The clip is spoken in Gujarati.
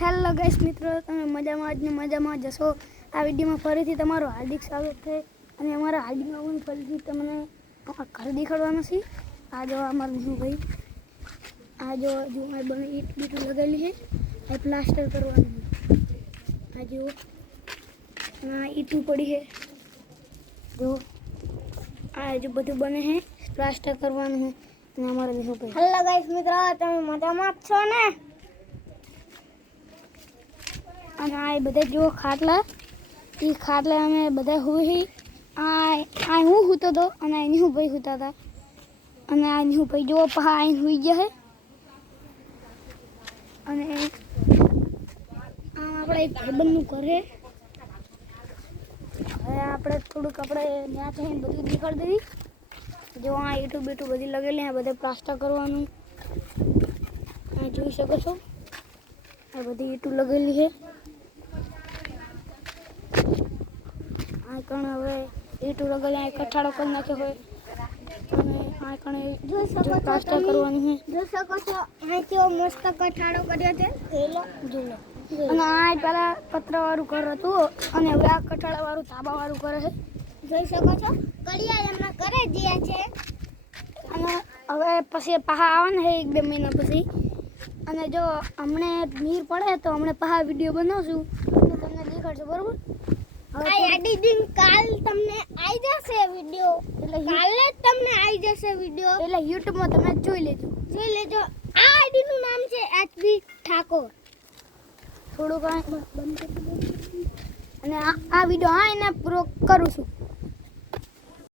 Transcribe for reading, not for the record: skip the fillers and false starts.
હેલો ગાઈસ મિત્રો, તમે મજામાં જશો। આ વિડીયોમાં ફરીથી તમારું હાર્દિક સ્વાગત છે અને અમારા હાર્દિકમાં ફરીથી તમને ઘર દેખાડવાનું છે। આ જો અમારું શું ભાઈ, આ જો બની ઈટ બીટ લગાવેલી છે, આ પ્લાસ્ટર કરવાનું છે। આ જો આ ઈટું પડી છે, જો આ જો બધું બને છે, પ્લાસ્ટર કરવાનું છે અને અમારા શું ભાઈ। હેલો ગાઈસ મિત્રો, તમે મજામાં છો ને? અને આ બધા જો ખાટલા, એ ખાટલા અમે બધા હોય આ હું સૂતો હતો અને અહીં હું ભાઈ સૂતા હતા અને આ હું ભાઈ જો પહા અહીં સુઈ ગયા છે। અને આ આપણે એક ભાઈબંધનું ઘર છે। હવે આપણે થોડુંક આપણે ત્યાં થઈને બધું દેખાડી દેવી। જો આ ઈટું બીટું બધી લગેલી, આ બધે પ્લાસ્ટર કરવાનું આ જોઈ શકો છો। આ બધી ઈટું લગેલી છે। આ કણ હવે ઈટું લગેલી, આ કઠાડો કરી નાખ્યો હોય અને આ કણ જોઈ શકો છો પ્લાસ્ટર કરવાનું છે। જોઈ શકો છો આ કેવો મસ્ત કઠાડો કર્યો છે। જોઈ અને આ પેલા પતરાવાળું ઘર હતું અને હવે આ કઠાડાવાળું ધાબાવાળું ઘર છે। જોઈ શકો છો કડિયા એમના ઘરે ગયા છે અને હવે પછી પહા આવે ને 1-2 મહિના પછી, અને જો અમને નીર પડે તો અમને પહા વિડીયો બનાવશું તો તમને દેખાડશું, બરોબર? આ એડિટિંગ કાલ તમને આવી જશે વિડિયો, એટલે કાલે જ તમને આવી જશે વિડિયો, એટલે યુટ્યુબમાં તમે જોઈ લેજો। આ આઈડી નું નામ છે એચબી ઠાકોર। થોડુંક અને આ વિડીયો એને પૂરો કરું છું।